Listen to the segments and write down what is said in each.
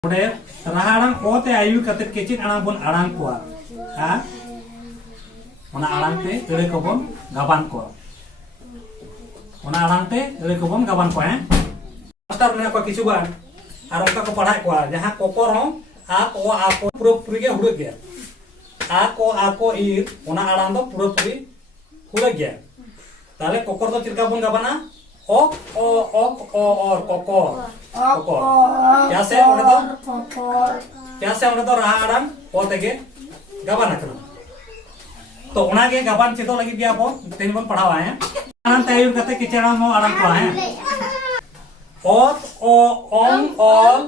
Udah terahang ote ayu katet kecil anak pun arang kuat, ha? Mana arang te, ere kebun gaban kuat. Mana arang te, ere kebun gaban kuat, Master mana kuat kisuban, arang ka ko padhai kuat, jahan kokor hong, ako pura puri ke huruf ya. Ako ir, mana arang to pura puri huruf ya. Tale kokor to cirka pun gabana, ok or kokor. कैसे उन्हें तो रहा आराम होते के गबन रखना तो उन्हें के गबन चितो लगी दिया पो तीन बन पढ़ावा है आराम तैयार करते किचड़ा में आराम पढ़ा है ओत ओ ओम ओल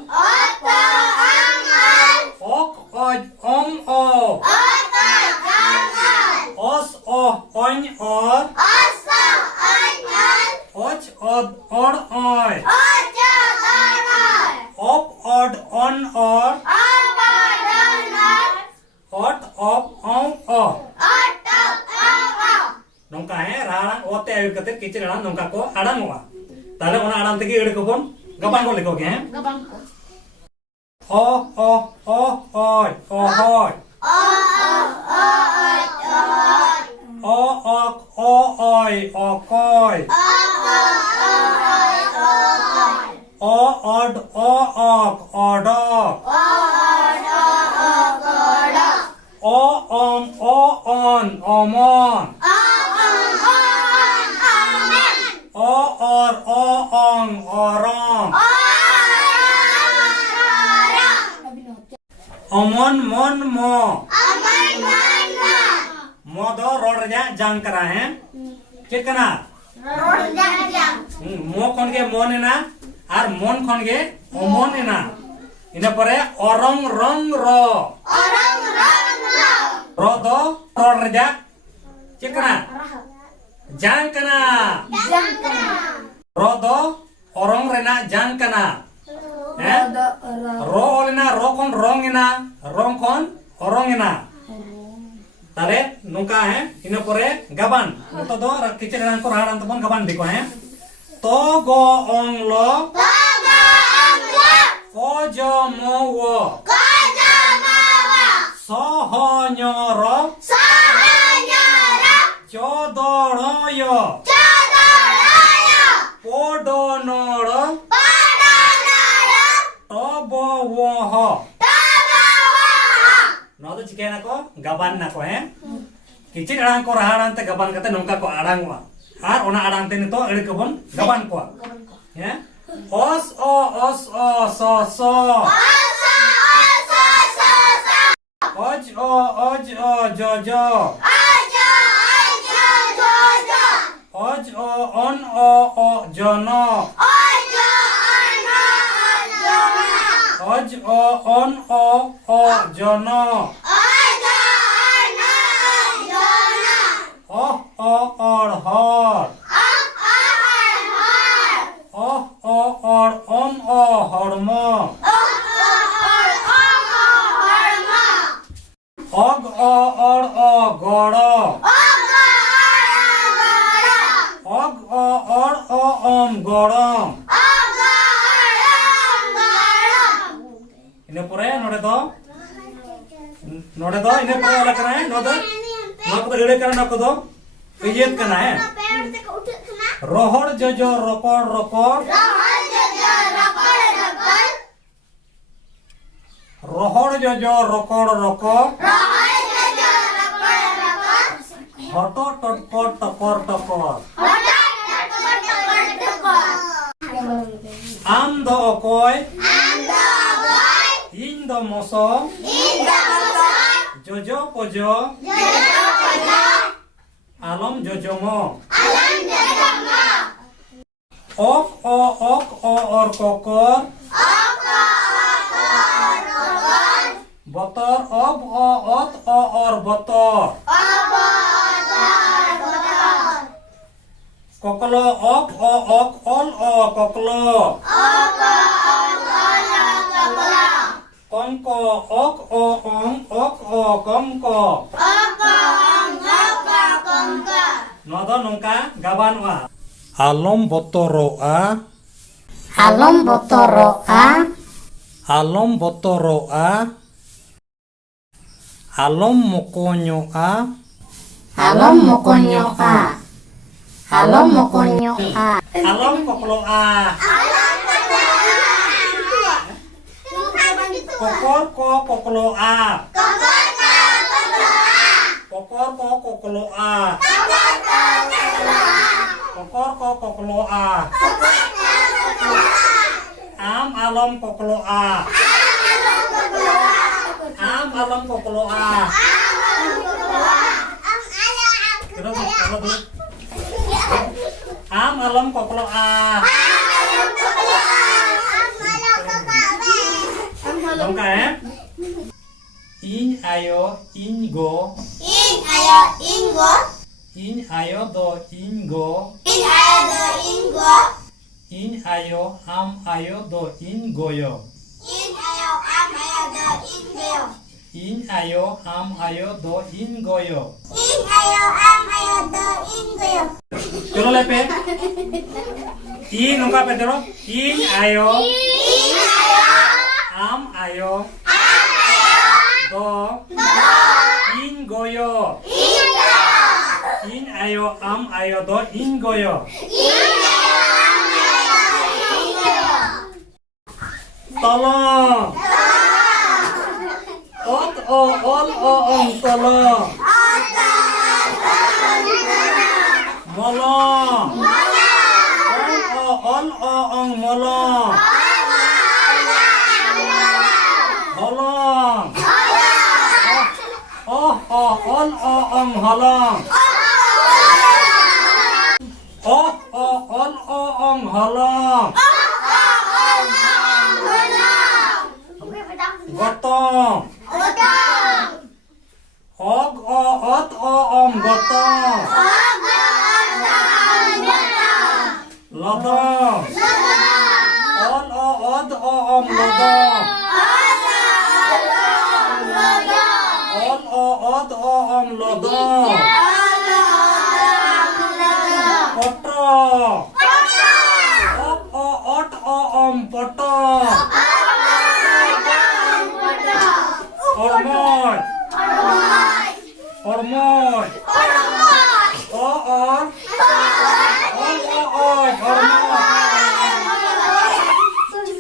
ओक ओज ओम ओ ओस ओ ओन और ओच ओद और ओय op odd on or ot op on o nongka he rarang ote ayu kate kicir rarang nongka ko adang wa tale ona adang tegi ede ko pon gaban ko liko ke he gaban ko o hoy o oy okoy o odd o ok odok o om o on omon o or o ong orong omon mon mo modo rodja jang kara hai chek kana rodja jang mo kon ke mon na আর মন খনগে অমন এনা ইনা পরে অরং রং র র দ রর রেজা চেকনা জাংকনা র দ অরং রেনা জাংকনা হ্যাঁ র Olena র কোন রং এনা রং কোন অরং এনা তারে নুকা হ্যাঁ ইনা পরে গাবান তো দ কিচে রান কো রাড়ান তপন গাবান দিকো হ্যাঁ to go on lo ko jo mo wo so ho nyoro cho do ro yo po do no ro to bo wo ho no to chike na ko gaban na ko he kichir arang ko raharan te gaban kate nongka ko arang wa আর ওনা আরামতে নিতো এড়ে কবন গাবান কোয়া হ্যাঁ অস ও স স অজ ও জ জ অজ ও অন ও জন অজ ও অন ও জন o or hor o or om o hormo og o or o goro og o or o om gorong ine pore node do ine pore ala kana hai node nok to ede kana nok do इयत करना है रोहड़ जो रकोड़ रकोड़ रोहड़ जो रकोड़ रकोड़ हटो टटकोर टकोर टकोर आम दो अकोय इन दो moso जोजो Pozzo alam jojomo ok o or kokor botor ob o ot o or botor koklo ok o ok ol o koklo kongko ok o ong ok o kongko nodo nongka gaban wa alom botoroa Alom botoroa. Alom mokonyoa. Alom mokonyoa. Alom mokonyoa. Alom kokloa. Kokor ko kokloa. Kokor ko kokloa. Kokor ko kokloa. Am alom kokloa. Am alom kokloa. Terus kalau dulu. Am alom kokloa. Dong kae. In ayo ingo. In ayo ingo. In ayo do ingo. In ayo do ingo. In ayo am ayo do ingoyo. In ayo am ayo do ingo. In ayo am ayo do ingoyo. In ayo am ayo do ingo. Coba lepe. In nungka pedro. In ayo. In ayo Am ayo. Do. Ingoyo. In ayo am ayo do ingoyo. Tolong. Ot o ol o ong tolong. Molong. Ol o ong molong. Holong. Oh ol o ong holong. Oh ol o ong holong. Gotong. Og o ot o ong gotong. Lodong. Ol o od o ong lodong. Ol o od o ong lodong. Potong. Ok o ot o ong potong. Hormon. Hormon. O or. Ol o oj. Hormon.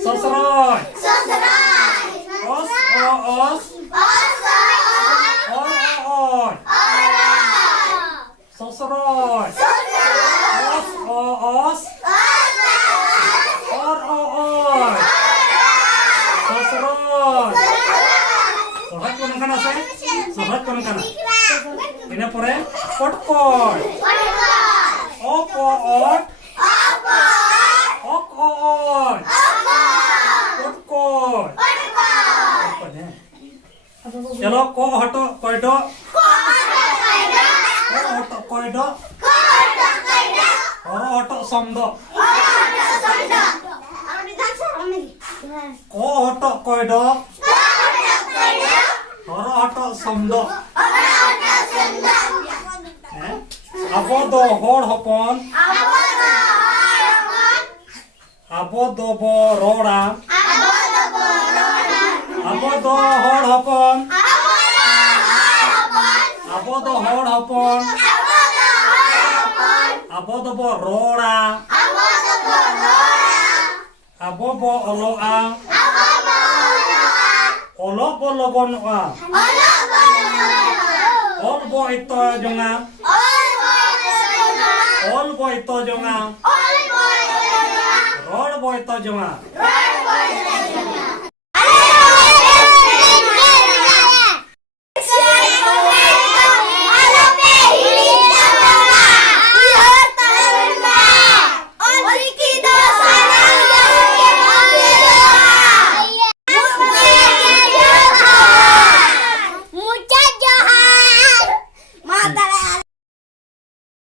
Sosroy. Os o os. Or o oj. Sosroy. Os o os. Or o oj. Sosroy. Sohat ko ng kana se? Sohat ko ng kana. Ina pore potkoy. Ok o ot. Ok o oj. Potkoy. चलो को हटो कोइडो को हटो कोइडो और हटो समदो को हटो कोइडो और हटो समदो आबो दो होड़ हपन आबो दो बो रोड़ा आबो दो होड़ हपन आबो दो होड़ हपन आबो दो बो रोड़ा आबो बो ओलोआ ओलो बो लोगोनआ ओल बो इतो जोंगा ओल बो इतो जोंगा रोड़ बो इतो जोंगा